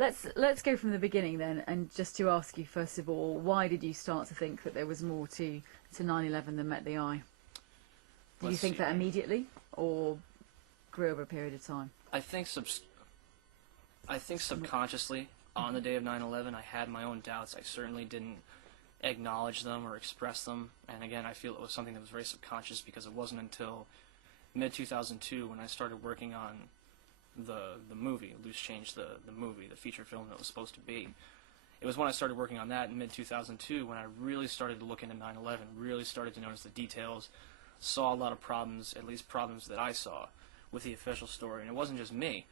Let's go from the beginning then, and just to ask you first of all, why did you start to think that there was more to 9/11 than met the eye? Did you think that immediately, or grew over a period of time? I think subconsciously on the day of 9/11, I had my own doubts. I certainly didn't acknowledge them or express them, and again, I feel it was something that was very subconscious because it wasn't until mid-2002 when I started working on the movie, Loose Change, the movie, the feature film that was supposed to be. It was when I started working on that in mid-2002 when I really started to look into 9/11, really started to notice the details, saw a lot of problems, at least problems that I saw, with the official story. And it wasn't just me.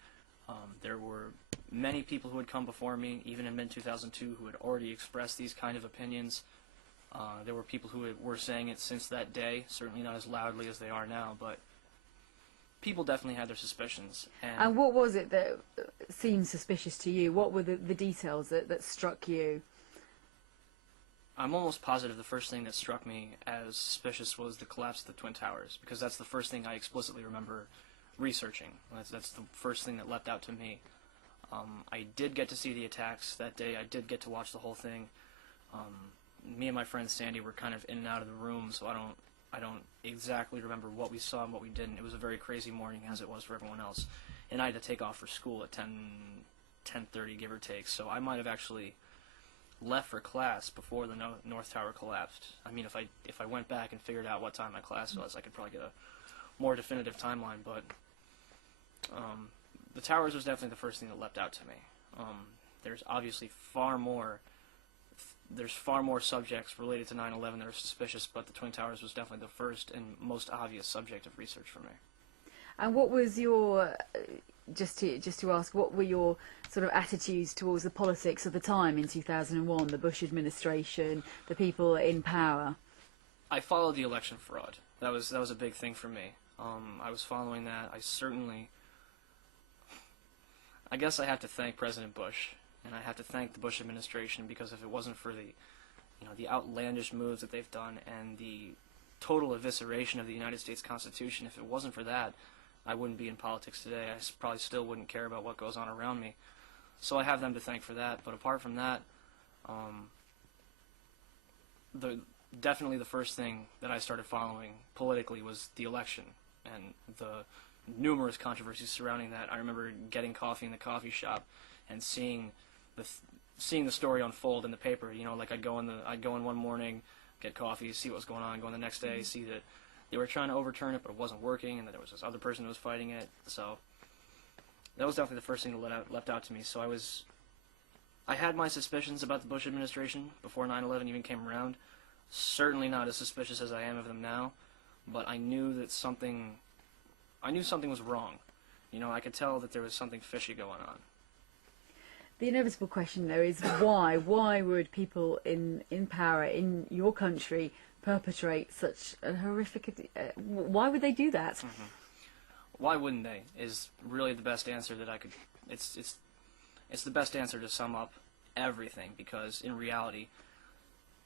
There were many people who had come before me, even in mid-2002, who had already expressed these kind of opinions. There were people who were saying it since that day, certainly not as loudly as they are now, but people definitely had their suspicions. And what was it that seemed suspicious to you? What were the details that struck you? I'm almost positive the first thing that struck me as suspicious was the collapse of the Twin Towers, because that's the first thing I explicitly remember researching. That's the first thing that leapt out to me. I did get to see the attacks that day. I did get to watch the whole thing. Me and my friend Sandy were kind of in and out of the room, so I don't exactly remember what we saw and what we didn't. It was a very crazy morning, as it was for everyone else. And I had to take off for school at 10:30, give or take. So I might have actually left for class before the North Tower collapsed. I mean, if I went back and figured out what time my class was, I could probably get a more definitive timeline. But the towers was definitely the first thing that leapt out to me. There's obviously far more subjects related to 9/11 that are suspicious, but the Twin Towers was definitely the first and most obvious subject of research for me. And what was your, just to ask, what were your sort of attitudes towards the politics of the time in 2001, the Bush administration, the people in power? I followed the election fraud. That was a big thing for me. I was following that. I guess I have to thank President Bush. And I have to thank the Bush administration, because if it wasn't for the outlandish moves that they've done and the total evisceration of the United States Constitution, if it wasn't for that, I wouldn't be in politics today. I probably still wouldn't care about what goes on around me. So I have them to thank for that. But apart from that, definitely the first thing that I started following politically was the election and the numerous controversies surrounding that. I remember getting coffee in the coffee shop and seeing the story unfold in the paper. Like I'd go in one morning, get coffee, see what was going on, go in the next day, see that they were trying to overturn it, but it wasn't working, and that there was this other person who was fighting it. So that was definitely the first thing that leapt out to me. So I had my suspicions about the Bush administration before 9/11 even came around. Certainly not as suspicious as I am of them now, but I knew something was wrong. I could tell that there was something fishy going on. The inevitable question, though, is why? Why would people in power in your country perpetrate such a horrific... why would they do that? Mm-hmm. Why wouldn't they is really the best answer that I could... It's the best answer to sum up everything, because in reality,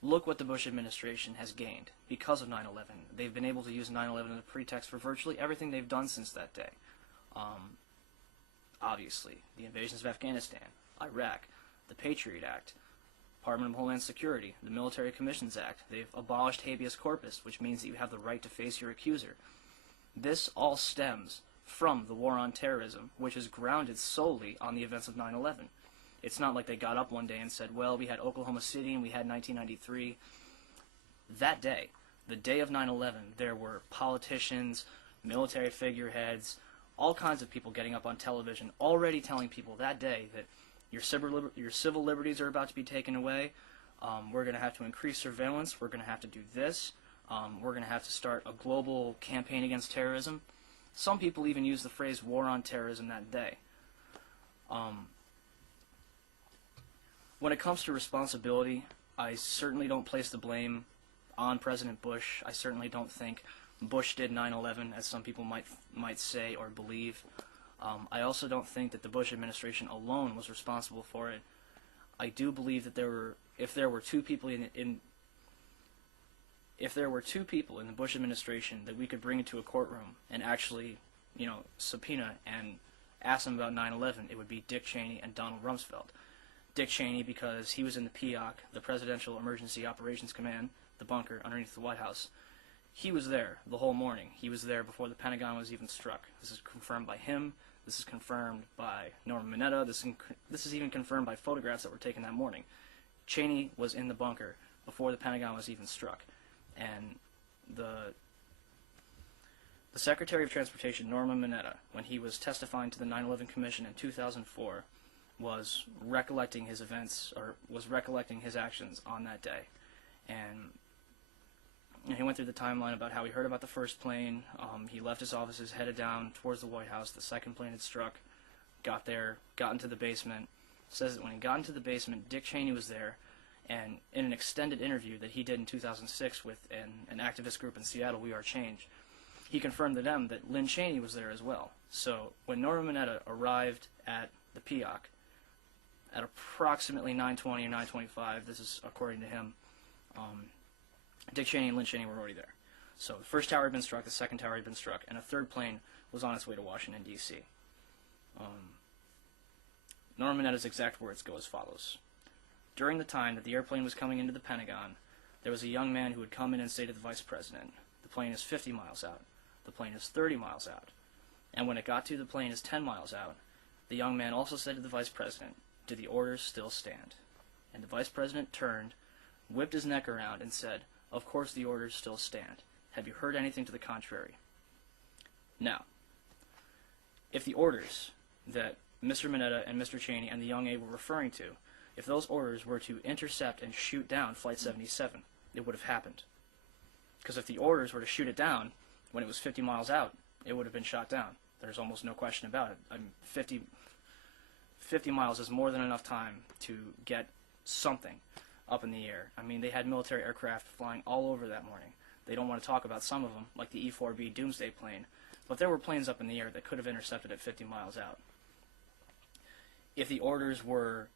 look what the Bush administration has gained because of 9/11. They've been able to use 9/11 as a pretext for virtually everything they've done since that day. Obviously, the invasions of Afghanistan, Iraq, the Patriot Act, Department of Homeland Security, the Military Commissions Act. They've abolished habeas corpus, which means that you have the right to face your accuser. This all stems from the war on terrorism, which is grounded solely on the events of 9/11. It's not like they got up one day and said, well, we had Oklahoma City and we had 1993. That day, the day of 9/11, there were politicians, military figureheads, all kinds of people getting up on television already telling people that day that your civil liberties are about to be taken away. We're going to have to increase surveillance. We're going to have to do this. We're going to have to start a global campaign against terrorism. Some people even use the phrase war on terrorism that day. When it comes to responsibility, I certainly don't place the blame on President Bush. I certainly don't think Bush did 9/11, as some people might say or believe. I also don't think that the Bush administration alone was responsible for it. I do believe that if there were two people in the Bush administration that we could bring into a courtroom and actually, subpoena and asked them about 9/11, it would be Dick Cheney and Donald Rumsfeld. Dick Cheney because he was in the POC, the Presidential Emergency Operations Command, the bunker underneath the White House. He was there the whole morning. He was there before the Pentagon was even struck. This is confirmed by him. This is confirmed by Norman Mineta. This is even confirmed by photographs that were taken that morning. Cheney was in the bunker before the Pentagon was even struck. And the Secretary of Transportation, Norman Mineta, when he was testifying to the 9/11 Commission in 2004, was recollecting his events, or was recollecting his actions on that day. And he went through the timeline about how he heard about the first plane. He left his offices, headed down towards the White House. The second plane had struck, got there, got into the basement. Says that when he got into the basement, Dick Cheney was there, and in an extended interview that he did in 2006 with an activist group in Seattle, We Are Change, he confirmed to them that Lynn Cheney was there as well. So when Norman Mineta arrived at the POC at approximately 9:20 or 9:25, this is according to him, Dick Cheney and Lynn Cheney were already there. So the first tower had been struck, the second tower had been struck, and a third plane was on its way to Washington, D.C. Norman Mineta's exact words go as follows. During the time that the airplane was coming into the Pentagon, there was a young man who would come in and say to the Vice President, the plane is 50 miles out, the plane is 30 miles out. And when it got to the plane is 10 miles out, the young man also said to the Vice President, do the orders still stand? And the Vice President turned, whipped his neck around, and said, of course the orders still stand. Have you heard anything to the contrary? Now, if the orders that Mr. Mineta and Mr. Cheney and the young Abe were referring to, if those orders were to intercept and shoot down Flight 77, it would have happened. Because if the orders were to shoot it down when it was 50 miles out, it would have been shot down. There's almost no question about it. I mean, 50 miles is more than enough time to get something up in the air. I mean, they had military aircraft flying all over that morning. They don't want to talk about some of them, like the E-4B Doomsday plane, but there were planes up in the air that could have intercepted at 50 miles out. If the orders were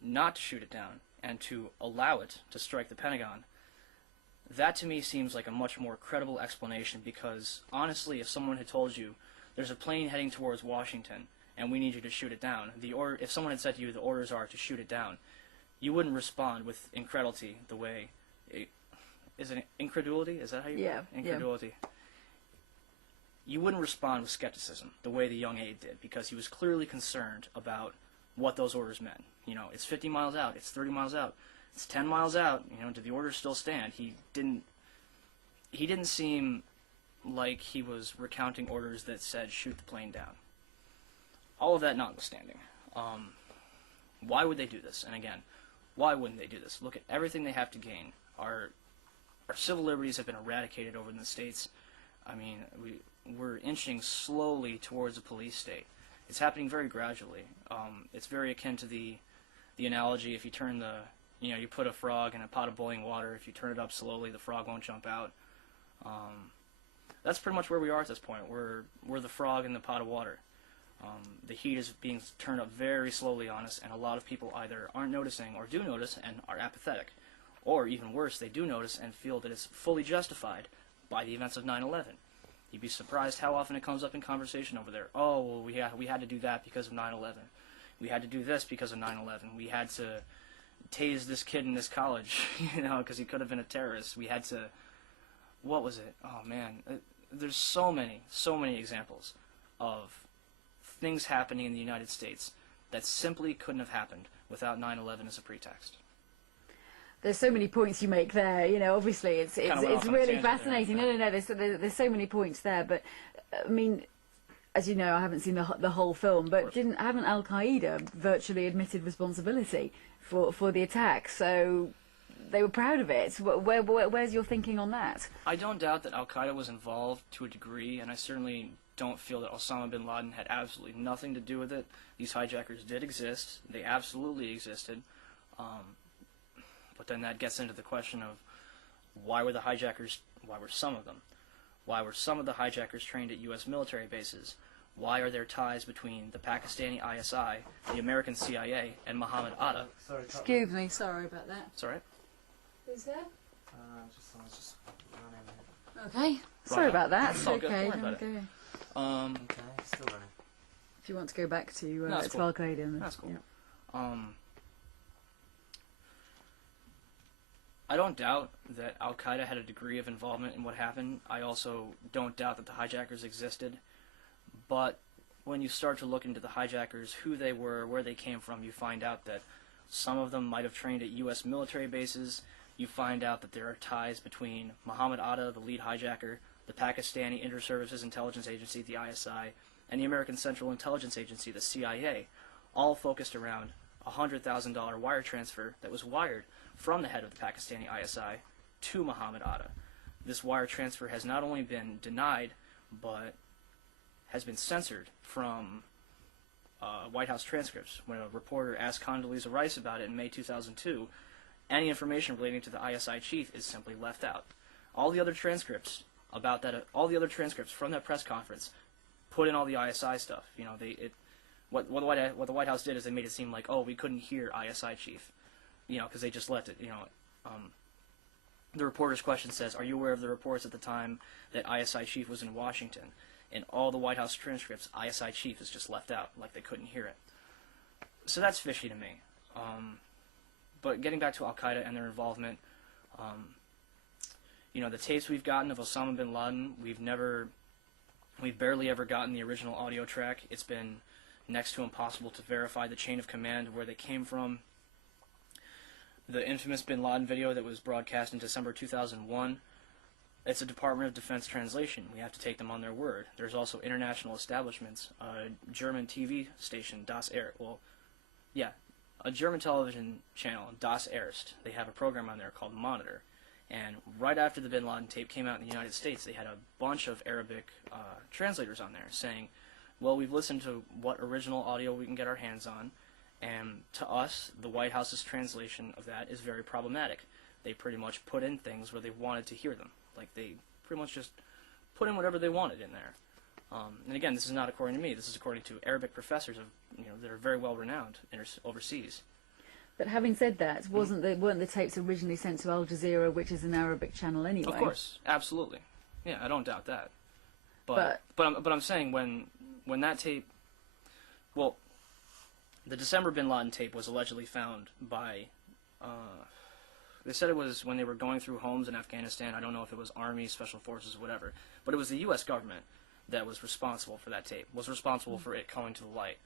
not to shoot it down and to allow it to strike the Pentagon, that to me seems like a much more credible explanation, because honestly, if someone had told you there's a plane heading towards Washington and we need you to shoot it down, if someone had said to you the orders are to shoot it down, you wouldn't respond with incredulity the way is it incredulity? Is that how you put it? Incredulity. Yeah. You wouldn't respond with skepticism the way the young Abe did, because he was clearly concerned about what those orders meant. You know, it's 50 miles out, it's 30 miles out, it's 10 miles out, you know, do the orders still stand? He didn't seem like he was recounting orders that said shoot the plane down. All of that notwithstanding, why would they do this? And again, why wouldn't they do this? Look at everything they have to gain. Our civil liberties have been eradicated over in the States. I mean, we're inching slowly towards a police state. It's happening very gradually. It's very akin to the analogy, if you turn you put a frog in a pot of boiling water, if you turn it up slowly, the frog won't jump out. That's pretty much where we are at this point. We're the frog in the pot of water. The heat is being turned up very slowly on us, and a lot of people either aren't noticing or do notice and are apathetic. Or, even worse, they do notice and feel that it's fully justified by the events of 9/11. You'd be surprised how often it comes up in conversation over there. Oh, well, we had to do that because of 9/11. We had to do this because of 9/11. We had to tase this kid in this college, you know, because he could have been a terrorist. We had to, what was it? Oh, man. There's so many examples of things happening in the United States that simply couldn't have happened without 9/11 as a pretext. There's so many points you make there. You know, obviously it's really fascinating. No. There's so many points there. But I mean, as you know, I haven't seen the whole film. But haven't Al Qaeda virtually admitted responsibility for the attack? So they were proud of it. Where's your thinking on that? I don't doubt that Al Qaeda was involved to a degree, and I certainly don't feel that Osama bin Laden had absolutely nothing to do with it. These hijackers did exist. They absolutely existed. But then that gets into the question of why were some of the hijackers trained at U.S. military bases? Why are there ties between the Pakistani ISI, the American CIA, and Mohammed Atta? Excuse me, sorry about that. It's all right. Who's there? Just running. Okay. Sorry about that. It's all good. Okay. Don't worry about it. Okay, still running. If you want to go back to No, that's cool. Al-Qaeda. Then, That's cool. yeah. I don't doubt that Al-Qaeda had a degree of involvement in what happened. I also don't doubt that the hijackers existed. But when you start to look into the hijackers, who they were, where they came from, you find out that some of them might have trained at U.S. military bases. You find out that there are ties between Muhammad Atta, the lead hijacker, the Pakistani Inter-Services Intelligence Agency, the ISI, and the American Central Intelligence Agency, the CIA, all focused around a $100,000 wire transfer that was wired from the head of the Pakistani ISI to Muhammad Atta. This wire transfer has not only been denied, but has been censored from White House transcripts. When a reporter asked Condoleezza Rice about it in May 2002, any information relating to the ISI chief is simply left out. All the other transcripts about that, all the other transcripts from that press conference, put in all the ISI stuff. You know, what the White House did is they made it seem like, oh, we couldn't hear ISI chief, you know, because they just left it. You know, the reporter's question says, "Are you aware of the reports at the time that ISI chief was in Washington?" In all the White House transcripts, ISI chief is just left out, like they couldn't hear it. So that's fishy to me. But getting back to Al-Qaeda and their involvement, you know, the tapes we've gotten of Osama bin Laden, we've barely ever gotten the original audio track. It's been next to impossible to verify the chain of command where they came from. The infamous bin Laden video that was broadcast in December 2001, it's a Department of Defense translation. We have to take them on their word. There's also international establishments, a German TV station, a German television channel, Das Erst. They have a program on there called Monitor. And right after the bin Laden tape came out in the United States, they had a bunch of Arabic translators on there saying, well, we've listened to what original audio we can get our hands on, and to us, the White House's translation of that is very problematic. They pretty much put in things where they wanted to hear them. Like, they pretty much just put in whatever they wanted in there. And again, this is not according to me. This is according to Arabic professors that are very well renowned overseas. But having said that, weren't the tapes originally sent to Al Jazeera, which is an Arabic channel anyway? Of course, absolutely. Yeah, I don't doubt that. But I'm saying when that tape, well, the December bin Laden tape was allegedly found by, they said it was when they were going through homes in Afghanistan. I don't know if it was Army, Special Forces, whatever. But it was the U.S. government that was responsible for that tape, was responsible for it coming to the light.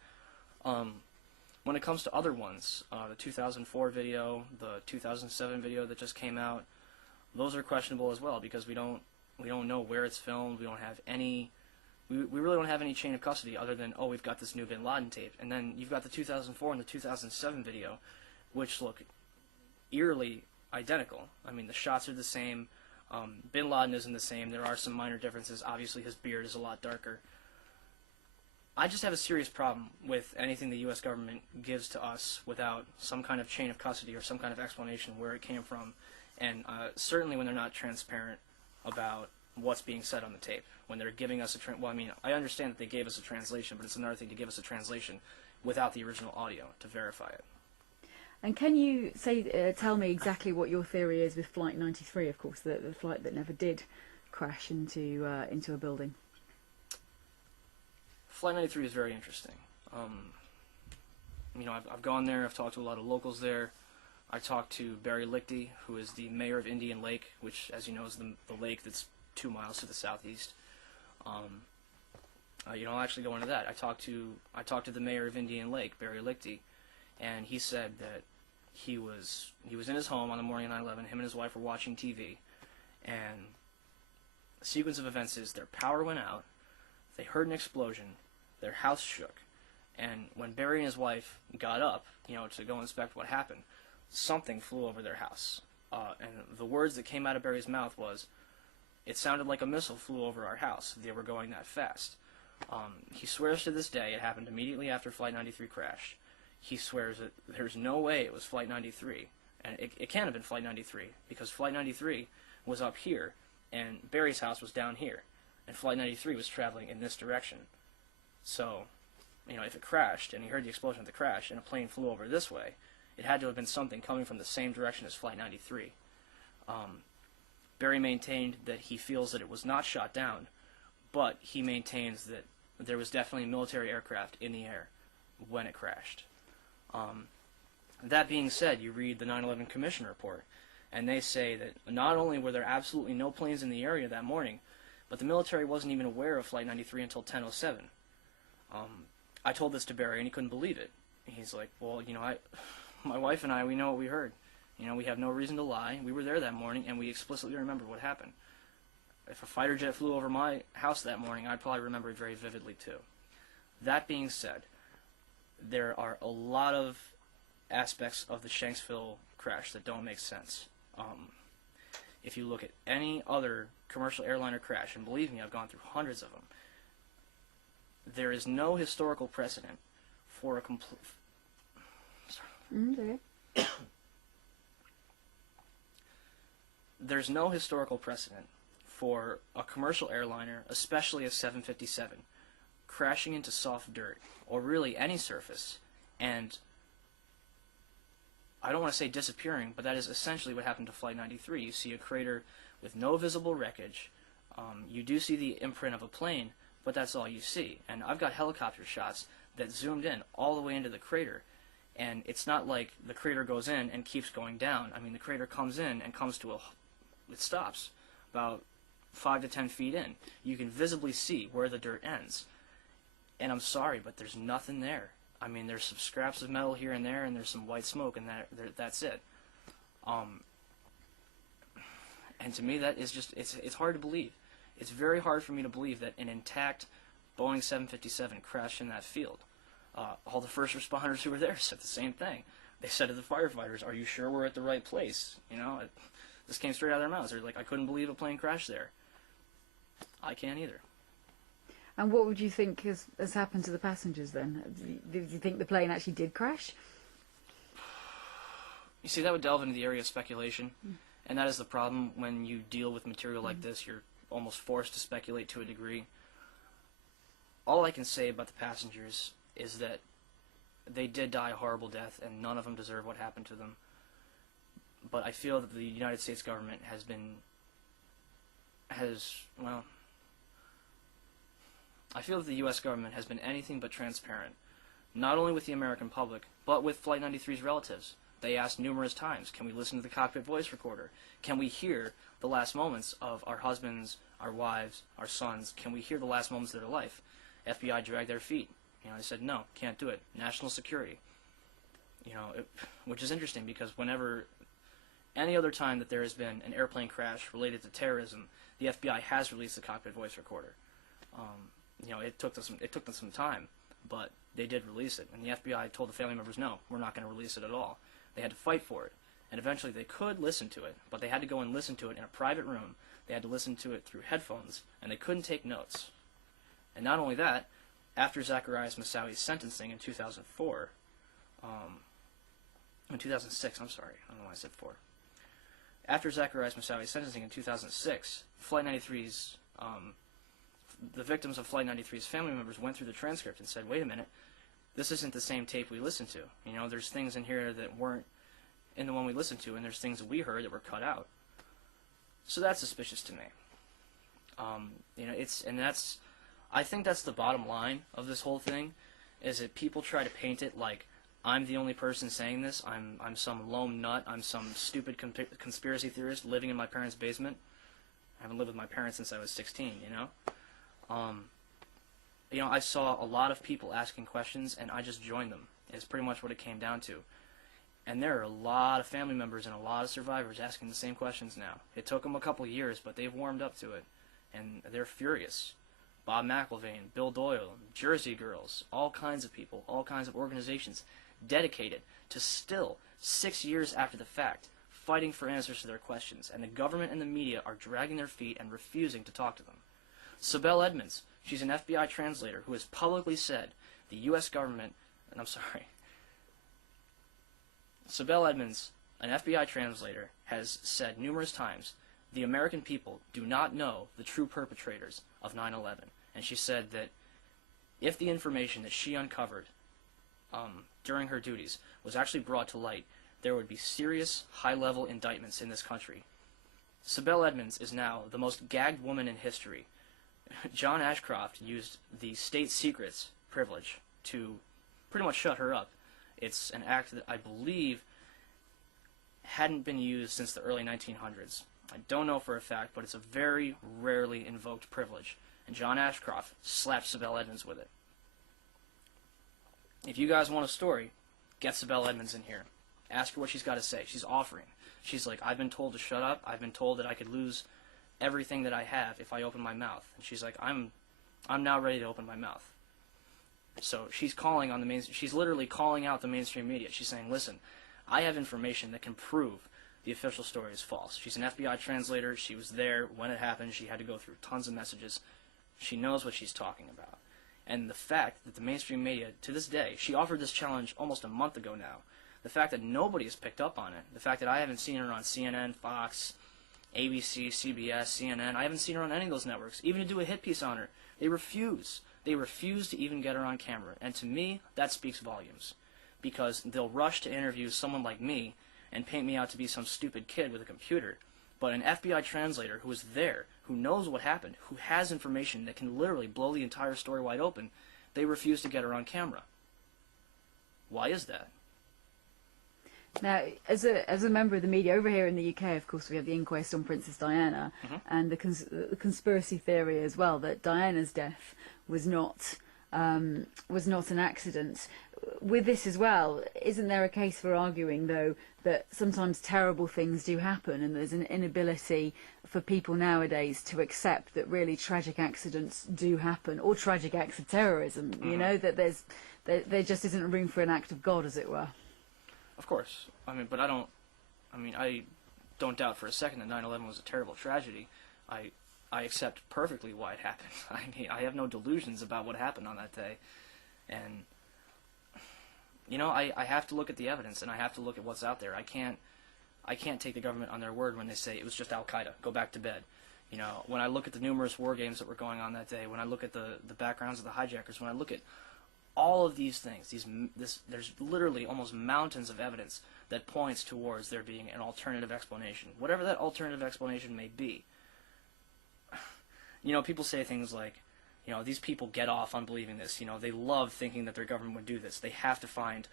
When it comes to other ones, the 2004 video, the 2007 video that just came out, those are questionable as well because we don't know where it's filmed. We don't have any. We really don't have any chain of custody other than, oh, we've got this new bin Laden tape. And then you've got the 2004 and the 2007 video, which look eerily identical. I mean, the shots are the same. Bin Laden isn't the same. There are some minor differences. Obviously, his beard is a lot darker. I just have a serious problem with anything the U.S. government gives to us without some kind of chain of custody or some kind of explanation where it came from, and certainly when they're not transparent about what's being said on the tape. When they're giving us well, I mean, I understand that they gave us a translation, but it's another thing to give us a translation without the original audio to verify it. And can you tell me exactly what your theory is with Flight 93, of course, the flight that never did crash into a building? Flight 93 is very interesting. You know, I've gone there. I've talked to a lot of locals there. I talked to Barry Lichty, who is the mayor of Indian Lake, which, as you know, is the lake that's 2 miles to the southeast. You know, I'll actually go into that. I talked to the mayor of Indian Lake, Barry Lichty, and he said that he was in his home on the morning of 9/11. Him and his wife were watching TV, and the sequence of events is their power went out. They heard an explosion. Their house shook. And when Barry and his wife got up, you know, to go inspect what happened, something flew over their house. And the words that came out of Barry's mouth was, "It sounded like a missile flew over our house. They were going that fast." He swears to this day it happened immediately after Flight 93 crashed. He swears that there's no way it was Flight 93. And it can't have been Flight 93, because Flight 93 was up here, and Barry's house was down here. And Flight 93 was traveling in this direction. So, you know, if it crashed, and he heard the explosion of the crash, and a plane flew over this way, it had to have been something coming from the same direction as Flight 93. Barry maintained that he feels that it was not shot down, but he maintains that there was definitely military aircraft in the air when it crashed. That being said, you read the 9/11 Commission report, and they say that not only were there absolutely no planes in the area that morning, but the military wasn't even aware of Flight 93 until 10:07. I told this to Barry, and he couldn't believe it. He's like, well, my wife and I, we know what we heard. We have no reason to lie. We were there that morning, and we explicitly remember what happened. If a fighter jet flew over my house that morning, I'd probably remember it very vividly, too. That being said, there are a lot of aspects of the Shanksville crash that don't make sense. If you look at any other commercial airliner crash, and believe me, I've gone through hundreds of them, there is no historical precedent for a complete... There's no historical precedent for a commercial airliner, especially a 757, crashing into soft dirt, or really any surface, and I don't want to say disappearing, but that is essentially what happened to Flight 93. You see a crater with no visible wreckage. You do see the imprint of a plane, but that's all you see. And I've got helicopter shots that zoomed in all the way into the crater, and it's not like the crater goes in and keeps going down. I mean, the crater comes in and it stops about 5 to 10 feet in. You can visibly see where the dirt ends. And I'm sorry, but there's nothing there. I mean, there's some scraps of metal here and there, and there's some white smoke, and that's it. And to me, that is just, it's hard to believe. It's very hard for me to believe that an intact Boeing 757 crashed in that field. All the first responders who were there said the same thing. They said to the firefighters, "Are you sure we're at the right place?" This came straight out of their mouths. They're like, "I couldn't believe a plane crashed there." I can't either. And what would you think has happened to the passengers then? Did you think the plane actually did crash? You see, that would delve into the area of speculation, and that is the problem when you deal with material like this. You're almost forced to speculate to a degree. All I can say about the passengers is that they did die a horrible death, and none of them deserve what happened to them. But I feel that the United States government I feel that the U.S. government has been anything but transparent, not only with the American public, but with Flight 93's relatives. They asked numerous times, can we listen to the cockpit voice recorder? Can we hear the last moments of our husbands, our wives, our sons? Can we hear the last moments of their life? FBI dragged their feet. They said, no, can't do it. National security. Which is interesting because whenever, any other time that there has been an airplane crash related to terrorism, the FBI has released the cockpit voice recorder. It took them some time, but they did release it. And the FBI told the family members, no, we're not going to release it at all. They had to fight for it. And eventually they could listen to it, but they had to go and listen to it in a private room. They had to listen to it through headphones, and they couldn't take notes. And not only that, after Zacharias Moussaouy's sentencing in 2004, in 2006, I'm sorry, I don't know why I said 4. After Zacharias Moussaouy's sentencing in 2006, Flight 93's, the victims of Flight 93's family members went through the transcript and said, wait a minute, this isn't the same tape we listened to. There's things in here that weren't in the one we listened to, and there's things that we heard that were cut out. So that's suspicious to me. I think that's the bottom line of this whole thing, is that people try to paint it like I'm the only person saying this. I'm some lone nut. I'm some stupid conspiracy theorist living in my parents' basement. I haven't lived with my parents since I was 16. I saw a lot of people asking questions, and I just joined them. It's pretty much what it came down to. And there are a lot of family members and a lot of survivors asking the same questions now. It took them a couple years, but they've warmed up to it, and they're furious. Bob McIlvaine, Bill Doyle, Jersey Girls, all kinds of people, all kinds of organizations dedicated to still, 6 years after the fact, fighting for answers to their questions, and the government and the media are dragging their feet and refusing to talk to them. Sibel Edmonds, she's an FBI translator who has publicly said the U.S. government, and I'm sorry, Sibel Edmonds, an FBI translator, has said numerous times, the American people do not know the true perpetrators of 9/11. And she said that if the information that she uncovered during her duties was actually brought to light, there would be serious, high-level indictments in this country. Sibel Edmonds is now the most gagged woman in history. John Ashcroft used the state secrets privilege to pretty much shut her up. It's an act that I believe hadn't been used since the early 1900s. I don't know for a fact, but it's a very rarely invoked privilege. And John Ashcroft slapped Sibel Edmonds with it. If you guys want a story, get Sibel Edmonds in here. Ask her what she's got to say. She's offering. She's like, I've been told to shut up. I've been told that I could lose everything that I have if I open my mouth. And she's like, I'm now ready to open my mouth. So she's calling on the she's literally calling out the mainstream media. She's saying, listen, I have information that can prove the official story is false. She's an FBI translator. She was there when it happened. She had to go through tons of messages. She knows what she's talking about. And the fact that the mainstream media, to this day, she offered this challenge almost a month ago now. The fact that nobody has picked up on it, the fact that I haven't seen her on CNN, Fox, ABC, CBS, CNN, I haven't seen her on any of those networks, even to do a hit piece on her. They refuse. They refuse to even get her on camera. And to me, that speaks volumes. Because they'll rush to interview someone like me and paint me out to be some stupid kid with a computer. But an FBI translator who is there, who knows what happened, who has information that can literally blow the entire story wide open, they refuse to get her on camera. Why is that? Now, as a member of the media over here in the UK, of course, we have the inquest on Princess Diana, and the conspiracy theory as well that Diana's death was not an accident. With this as well, isn't there a case for arguing, though, that sometimes terrible things do happen, and there's an inability for people nowadays to accept that really tragic accidents do happen, or tragic acts of terrorism? You know, that there just isn't room for an act of God, as it were. Of course. But I don't doubt for a second that 9/11 was a terrible tragedy. I accept perfectly why it happened. I have no delusions about what happened on that day. And, I have to look at the evidence, and I have to look at what's out there. I can't take the government on their word when they say it was just Al-Qaeda, go back to bed. When I look at the numerous war games that were going on that day, when I look at the backgrounds of the hijackers, when I look at all of these things, there's literally almost mountains of evidence that points towards there being an alternative explanation. Whatever that alternative explanation may be. People say things like, these people get off on believing this. They love thinking that their government would do this. They have to find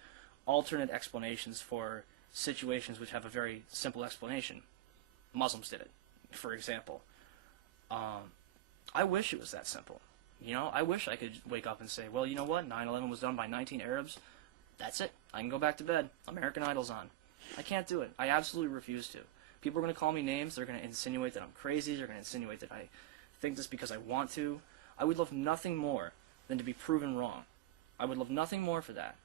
alternate explanations for situations which have a very simple explanation. Muslims did it, for example. I wish it was that simple. I wish I could wake up and say, well, you know what? 9/11 was done by 19 Arabs. That's it. I can go back to bed. American Idol's on. I can't do it. I absolutely refuse to. People are going to call me names. They're going to insinuate that I'm crazy. They're going to insinuate that I think this because I want to. I would love nothing more than to be proven wrong. I would love nothing more for that.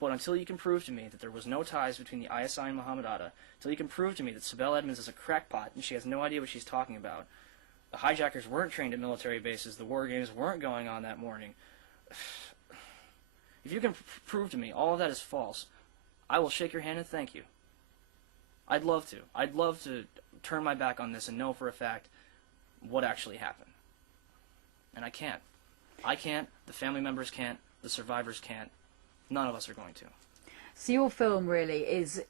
But until you can prove to me that there was no ties between the ISI and Muhammad Atta, until you can prove to me that Sibel Edmonds is a crackpot and she has no idea what she's talking about, the hijackers weren't trained at military bases, the war games weren't going on that morning. If you can prove to me all of that is false, I will shake your hand and thank you. I'd love to. I'd love to turn my back on this and know for a fact what actually happened. And I can't. I can't, the family members can't, the survivors can't. None of us are going to. So your film really is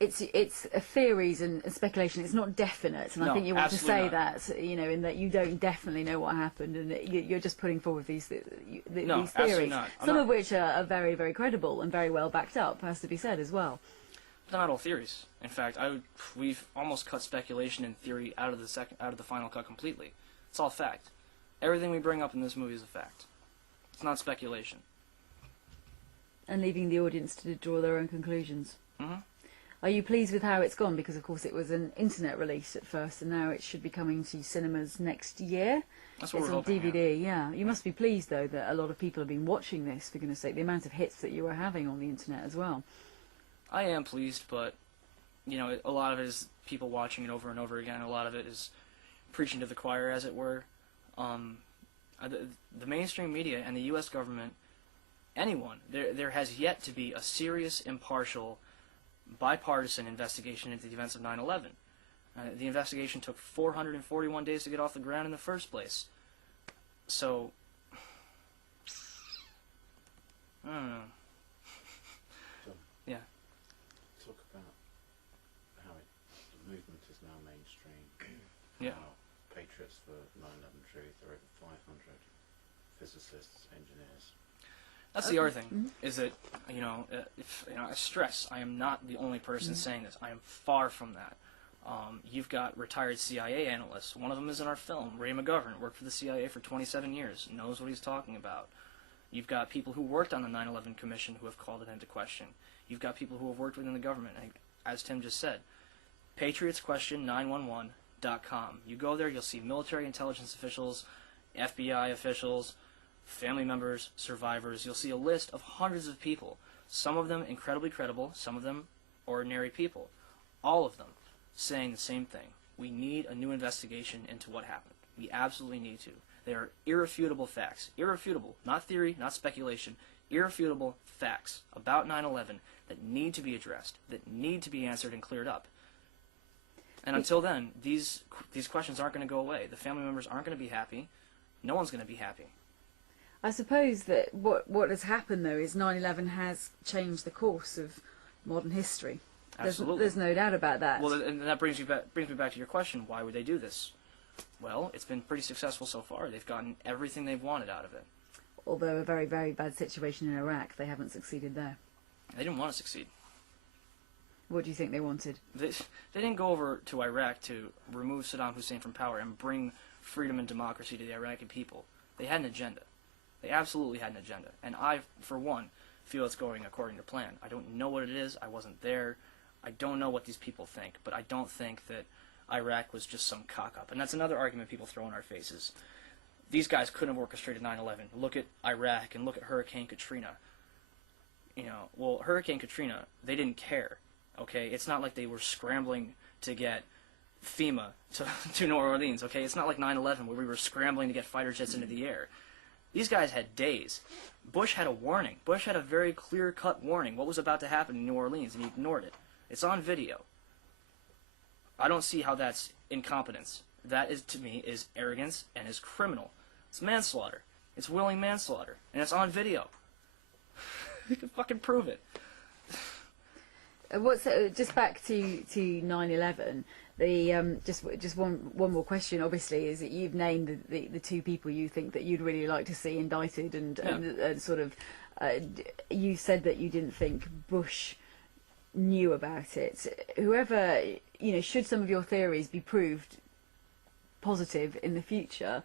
theories and speculation. It's not definite, and No, I think you want to say absolutely that, in that you don't definitely know what happened, and that you're just putting forward these No, these absolutely theories. not. Some of which are very, very credible and very well backed up, has to be said as well. They're not all theories. In fact, we've almost cut speculation and theory out of the final cut completely. It's all fact. Everything we bring up in this movie is a fact. It's not speculation. And leaving the audience to draw their own conclusions. Mm-hmm. Are you pleased with how it's gone? Because, of course, it was an internet release at first, and now it should be coming to cinemas next year. That's what It's we're on hoping. DVD, yeah. You must be pleased, though, that a lot of people have been watching this, for goodness sake, the amount of hits that you are having on the internet as well. I am pleased, but, a lot of it is people watching it over and over again. A lot of it is preaching to the choir, as it were. The mainstream media and the U.S. government, anyone, there has yet to be a serious, impartial, bipartisan investigation into the events of 9/11. The investigation took 441 days to get off the ground in the first place. So, I don't know. John, Yeah. talk about how the movement is now mainstream. Yeah. How patriots for 9/11 truth. There are over 500 physicists, engineers. That's the other thing, is that, I stress, I am not the only person saying this. I am far from that. You've got retired CIA analysts. One of them is in our film. Ray McGovern worked for the CIA for 27 years, knows what he's talking about. You've got people who worked on the 9/11 Commission who have called it into question. You've got people who have worked within the government. And as Tim just said, patriotsquestion911.com. You go there, you'll see military intelligence officials, FBI officials, family members, survivors. You'll see a list of hundreds of people, some of them incredibly credible, some of them ordinary people, all of them saying the same thing. We need a new investigation into what happened. We absolutely need to. They are irrefutable facts. Irrefutable, not theory, not speculation. Irrefutable facts about 9/11 that need to be addressed, that need to be answered and cleared up. And until then, these questions aren't going to go away. The family members aren't going to be happy. No one's going to be happy. I suppose that what has happened, though, is 9/11 has changed the course of modern history. Absolutely. There's no doubt about that. Well, and that brings me back to your question, why would they do this? Well, it's been pretty successful so far. They've gotten everything they've wanted out of it. Although a very, very bad situation in Iraq, they haven't succeeded there. They didn't want to succeed. What do you think they wanted? They didn't go over to Iraq to remove Saddam Hussein from power and bring freedom and democracy to the Iraqi people. They had an agenda. They absolutely had an agenda. And I, for one, feel it's going according to plan. I don't know what it is. I wasn't there. I don't know what these people think. But I don't think that Iraq was just some cock-up. And that's another argument people throw in our faces. These guys couldn't have orchestrated 9/11. Look at Iraq and look at Hurricane Katrina. Well, Hurricane Katrina, they didn't care. Okay? It's not like they were scrambling to get FEMA to New Orleans. Okay? It's not like 9/11 where we were scrambling to get fighter jets into the air. These guys had days. Bush had a warning. Bush had a very clear-cut warning what was about to happen in New Orleans, and he ignored it. It's on video. I don't see how that's incompetence. That is, to me, is arrogance and is criminal. It's manslaughter. It's willing manslaughter. And it's on video. You can fucking prove it. Just back to 9/11. Just one more question. Obviously, is that you've named the two people you think that you'd really like to see indicted, and sort of you said that you didn't think Bush knew about it. Whoever, should some of your theories be proved positive in the future,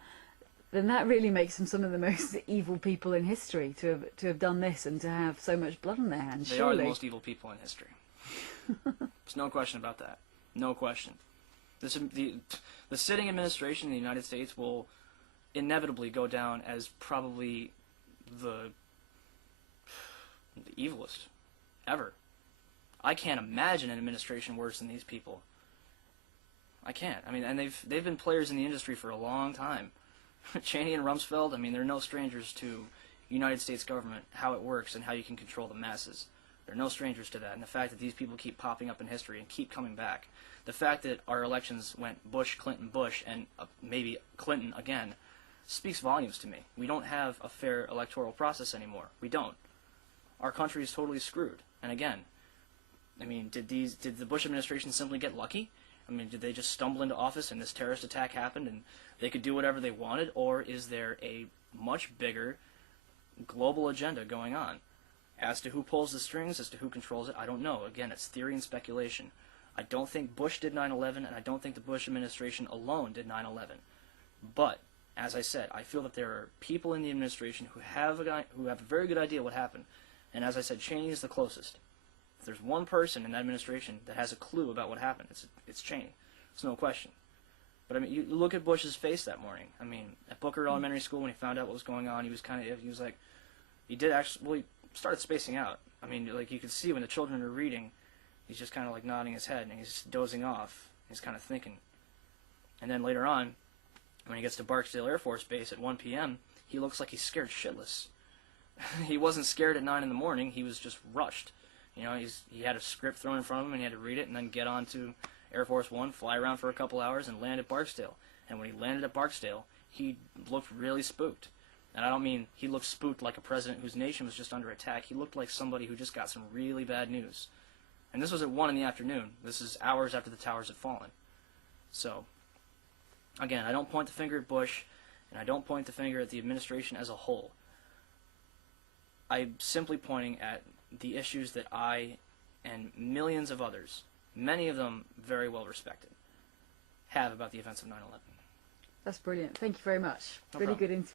then that really makes them some of the most evil people in history to have done this and to have so much blood on their hands. They are the most evil people in history. There's no question about that. No question. The sitting administration in the United States will inevitably go down as probably the evilest ever. I can't imagine an administration worse than these people. I can't. I mean, and they've been players in the industry for a long time. Cheney and Rumsfeld, I mean, they're no strangers to United States government, how it works, and how you can control the masses. They're no strangers to that. And the fact that these people keep popping up in history and keep coming back, the fact that our elections went Bush, Clinton, Bush, and maybe Clinton again, speaks volumes to me. We don't have a fair electoral process anymore. We don't. Our country is totally screwed. And again, I mean, did the Bush administration simply get lucky? I mean, did they just stumble into office and this terrorist attack happened and they could do whatever they wanted? Or is there a much bigger global agenda going on? As to who pulls the strings, as to who controls it, I don't know. Again, it's theory and speculation. I don't think Bush did 9/11, and I don't think the Bush administration alone did 9/11. But, as I said, I feel that there are people in the administration who have a very good idea what happened. And as I said, Cheney is the closest. If there's one person in that administration that has a clue about what happened, it's Cheney. There's no question. But I mean, you look at Bush's face that morning. I mean, at Booker Elementary School, when he found out what was going on, he was he started spacing out. I mean, like, you could see when the children are reading, he's just kind of like nodding his head and he's dozing off. He's kind of thinking. And then later on, when he gets to Barksdale Air Force Base at 1 p.m., he looks like he's scared shitless. He wasn't scared at 9 in the morning. He was just rushed. He had a script thrown in front of him and he had to read it and then get on to Air Force One, fly around for a couple hours, and land at Barksdale. And when he landed at Barksdale, he looked really spooked. And I don't mean he looked spooked like a president whose nation was just under attack. He looked like somebody who just got some really bad news. And this was at 1 in the afternoon. This is hours after the towers had fallen. So, Again, I don't point the finger at Bush, and I don't point the finger at the administration as a whole. I'm simply pointing at the issues that I and millions of others, many of them very well respected, have about the events of 9/11. That's brilliant. Thank you very much. No Really problem. good interview.